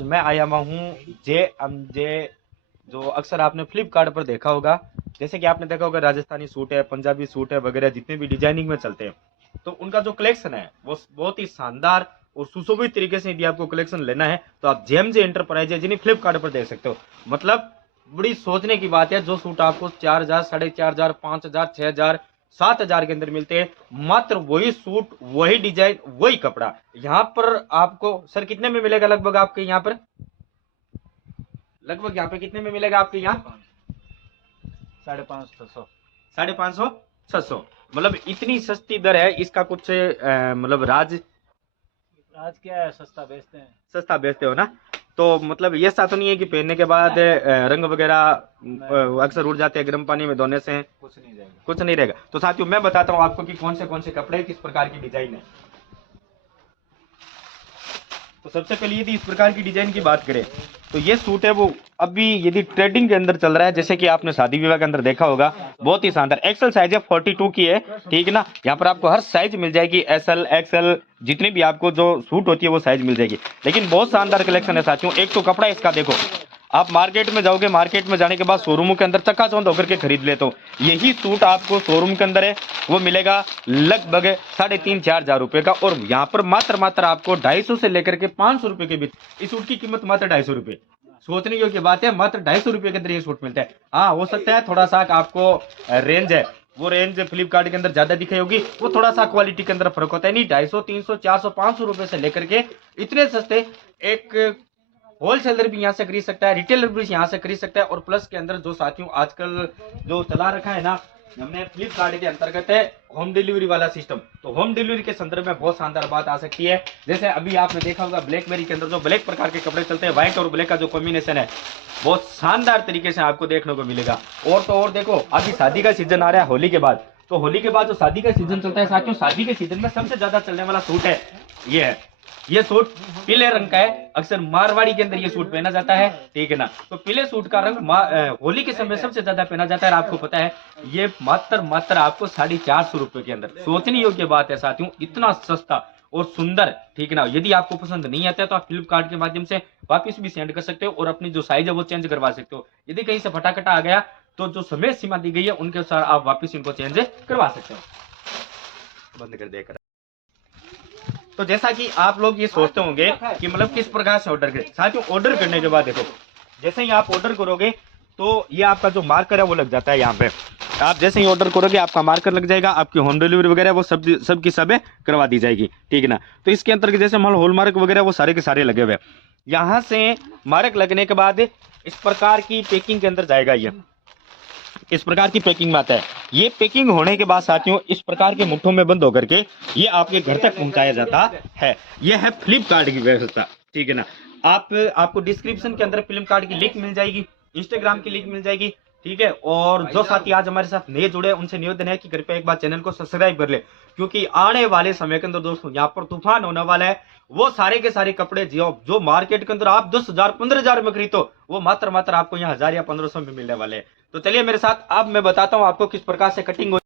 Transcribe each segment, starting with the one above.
आज मैं आया हुआ हूँ जे जो अक्सर आपने फ्लिपकार्ट पर देखा होगा। जैसे कि आपने देखा होगा राजस्थानी सूट है, पंजाबी सूट है वगैरह, जितने भी डिजाइनिंग में चलते हैं, तो उनका जो कलेक्शन है वो बहुत ही शानदार और सुशोभित तरीके से यदि आपको कलेक्शन लेना है तो आप जेएमजे एंटरप्राइज है जिन्हें फ्लिपकार्ट पर देख सकते हो। मतलब बड़ी सोचने की बात है, जो सूट आपको 4,000, 4,500, 5,000, 6,000, 7,000 के अंदर मिलते हैं, मात्र वही सूट, वही डिजाइन, वही कपड़ा यहाँ पर आपको सर कितने में मिलेगा? लगभग आपके यहाँ पर लगभग यहाँ पे कितने में मिलेगा आपके यहाँ? 550, 550, 600। मतलब इतनी सस्ती दर है इसका। कुछ मतलब राज क्या है, सस्ता बेचते हैं। सस्ता बेचते हो ना, तो मतलब ये ऐसा तो नहीं है कि पहनने के बाद रंग वगैरह अक्सर उड़ जाते हैं गर्म पानी में धोने से? कुछ नहीं रहेगा, कुछ नहीं रहेगा। तो साथियों मैं बताता हूँ आपको कि कौन से कपड़े किस प्रकार की डिजाइन है। तो सबसे पहले यदि इस प्रकार की डिजाइन की बात करें तो ये सूट है वो अभी यदि ट्रेडिंग के अंदर चल रहा है, जैसे कि आपने शादी विवाह के अंदर देखा होगा। बहुत ही शानदार एक्सेल साइज है, 42 की है, ठीक है ना। यहाँ पर आपको हर साइज मिल जाएगी, एसएल एक्सएल जितनी भी आपको जो सूट होती है वो साइज मिल जाएगी। लेकिन बहुत शानदार कलेक्शन है साथियों। एक तो कपड़ा इसका देखो, आप मार्केट में जाओगे, मार्केट में जाने के बाद शोरूमों के अंदर चक्काचौंध होकर के खरीद लेते हो, यही सूट आपको शोरूम के अंदर है वो मिलेगा लगभग 3,500-4,000 रुपए का। और यहाँ पर मात्र आपको 250 से लेकर के 500 रुपए के बीच इस सूट की कीमत मात्र 250 रुपए। सोचने योग्य बात है, मात्र 250 रुपए के अंदर ये सूट मिलता है। हाँ, हो सकता है थोड़ा सा आपको रेंज है वो रेंज फ्लिपकार्ट के अंदर ज्यादा दिखाई होगी, वो थोड़ा सा क्वालिटी के अंदर फर्क होता है। नहीं, 250, 300, 400, 500 रुपए से लेकर के इतने सस्ते एक होलसेलर भी यहाँ से खरीद सकता है, रिटेलर भी यहाँ से खरीद सकता है। और प्लस के अंदर जो साथियों आजकल जो चला रखा है ना हमने फ्लिपकार्ट के अंतर्गत है होम डिलीवरी वाला सिस्टम, तो होम डिलीवरी के संदर्भ में बहुत शानदार बात आ सकती है। जैसे अभी आपने देखा होगा ब्लैकबेरी के अंदर जो ब्लैक प्रकार के कपड़े चलते हैं, व्हाइट और ब्लैक का जो कॉम्बिनेशन है बहुत शानदार तरीके से आपको देखने को मिलेगा। और तो और देखो, अभी शादी का सीजन आ रहा है होली के बाद, तो होली के बाद जो शादी का सीजन चलता है साथियों, शादी के सीजन में सबसे ज्यादा चलने वाला सूट है ये है। ये सूट पीले रंग का है, अक्सर मारवाड़ी के अंदर ये सूट पहना जाता है, ठीक है ना। तो पीले सूट का रंग होली के समय सबसे ज्यादा पहना जाता है। और आपको पता है ये मात्र आपको 450 रुपए के अंदर। सोचने योग्य बात है साथियों, इतना सस्ता और सुंदर, ठीक है ना। यदि आपको पसंद नहीं आता है तो आप फ्लिपकार्ट के माध्यम से वापस भी सेंड कर सकते हो और अपनी जो साइज है वो चेंज करवा सकते हो। यदि कहीं से फटाकटा आ गया तो जो समय सीमा दी गई है उनके अनुसार आप वापस इनको चेंज करवा सकते हो। बंद कर देकर। तो जैसा कि आप लोग ये सोचते होंगे कि मतलब किस प्रकार से ऑर्डर करें, साथियों ऑर्डर करने के बाद देखो, जैसे ही आप ऑर्डर करोगे तो ये आपका जो मार्कर है वो लग जाता है यहाँ पे। आप जैसे ही ऑर्डर करोगे आपका मार्कर लग जाएगा, आपकी होम डिलीवरी वगैरह वो सब की सब करवा दी जाएगी, ठीक है ना। तो इसके अंतर्गत जैसे मान लो हॉलमार्क वगैरह वो सारे के सारे लगे हुए, यहाँ से मार्क लगने के बाद इस प्रकार की पैकिंग के अंदर जाएगा। ये इस प्रकार की पैकिंग में आता है। ये पैकिंग होने के बाद साथियों इस प्रकार के मुट्ठों में बंद होकर के ये आपके घर तक पहुंचाया जाता है। ये है फ्लिपकार्ट की व्यवस्था, ठीक है ना। आपको डिस्क्रिप्शन के अंदर फ्लिपकार्ट की लिंक मिल जाएगी, इंस्टाग्राम की लिंक मिल जाएगी, ठीक है। और जो साथी आज हमारे साथ नए जुड़े उनसे निवेदन है कि कृपया एक बार चैनल को सब्सक्राइब कर ले, क्योंकि आने वाले समय के अंदर दोस्तों यहाँ पर तूफान होने वाला है। वो सारे के सारे कपड़े जो मार्केट के अंदर आप 10,000, 15,000 में खरीदो वो मात्र आपको यहाँ 1,000 या 1,500 में मिलने वाले हैं। तो चलिए मेरे साथ, अब मैं बताता हूँ आपको किस प्रकार से कटिंग होती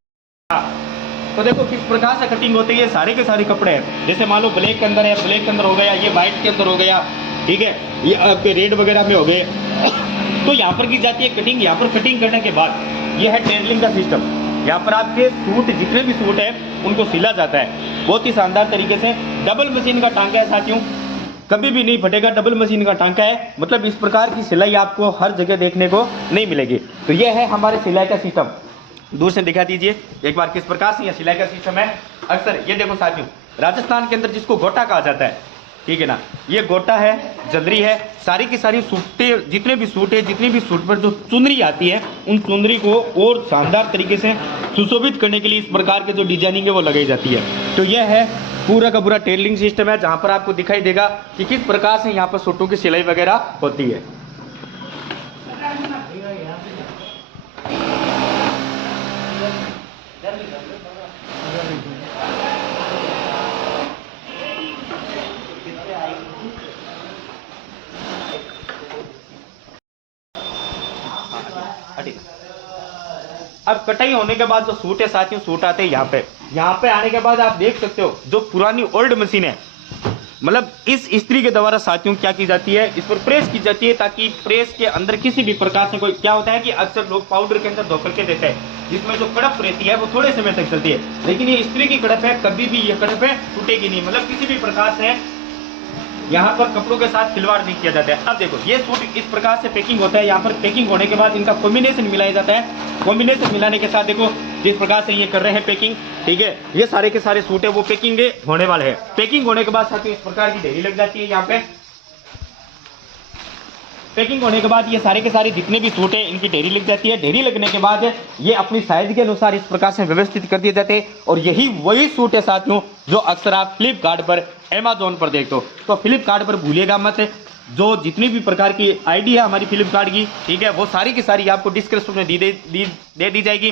है। तो देखो किस प्रकार से कटिंग होती है। सारे के सारे कपड़े हैं, जैसे मान लो ब्लैक के अंदर है, ब्लैक के अंदर हो गया, ये व्हाइट के अंदर हो गया, ठीक है, ये आपके रेड वगैरह में हो गए। तो यहाँ पर की जाती है कटिंग। यहाँ पर कटिंग करने के बाद ये है टेलरिंग का सिस्टम। यहाँ पर आपके सूट जितने भी सूट है उनको सिला जाता है बहुत ही शानदार तरीके से। डबल मशीन का टांका है साथियों, कभी भी नहीं फटेगा, डबल मशीन का टांका है। मतलब इस प्रकार की सिलाई आपको हर जगह देखने को नहीं मिलेगी। तो ये है हमारे सिलाई का सिस्टम। दूर से दिखा दीजिए एक बार किस प्रकार से यह सिलाई का सिस्टम है। अक्सर ये देखो साथियों, राजस्थान के अंदर जिसको गोटा कहा जाता है, ठीक है ना, ये गोटा है, जदरी है, सारी की सारी सूटें, जितने भी सूट है, जितनी भी सूट पर जो चुनरी आती है उन चुनरी को और शानदार तरीके से सुशोभित करने के लिए इस प्रकार के जो डिजाइनिंग है वो लगाई जाती है। तो यह है पूरा का पूरा टेलरिंग सिस्टम है, जहां पर आपको दिखाई देगा कि किस प्रकार से यहाँ पर सूटों की सिलाई वगैरह होती है। अब कटाई होने के बाद जो सूट है साथियों, सूट आते हैं यहाँ पे आने के बाद आप देख सकते हो जो पुरानी ओल्ड मशीन है मतलब इस इस्त्री के द्वारा साथियों क्या की जाती है, इस पर प्रेस की जाती है ताकि प्रेस के अंदर किसी भी प्रकार से कोई, क्या होता है कि अक्सर लोग पाउडर के अंदर धो करके देते हैं जिसमें जो कड़प रहती है वो थोड़े समय तक चलती है, लेकिन ये इस्त्री की कड़प है, कभी भी ये कड़प है टूटेगी नहीं, मतलब किसी भी प्रकार से यहाँ पर कपड़ों के साथ खिलवाड़ नहीं किया जाता है। अब देखो ये सूट इस प्रकार से पैकिंग होता है, यहाँ पर पैकिंग होने के बाद इनका कॉम्बिनेशन मिलाया जाता है, कॉम्बिनेशन मिलाने के साथ देखो जिस प्रकार से ये कर रहे हैं पैकिंग, ठीक है, ये सारे के सारे सूट है वो पैकिंग होने वाले हैं। पैकिंग होने के बाद साथियों इस प्रकार की ढेरी लग जाती है, यहाँ पे पैकिंग होने के बाद ये सारे के सारे जितने भी सूट है इनकी ढेरी लग जाती है। ढेरी लगने के बाद ये अपनी साइज के अनुसार इस प्रकार से व्यवस्थित कर दिए जाते हैं और यही वही सूट है साथियों जो अक्सर आप फ्लिपकार्ट पर, अमेजोन पर देखते हो। तो फ्लिपकार्ट पर भूलिएगा मत, जो जितनी भी प्रकार की आईडी है हमारी फ्लिपकार्ट की, ठीक है, वो सारी की सारी आपको डिस्क्रिप्शन में दे दी जाएगी।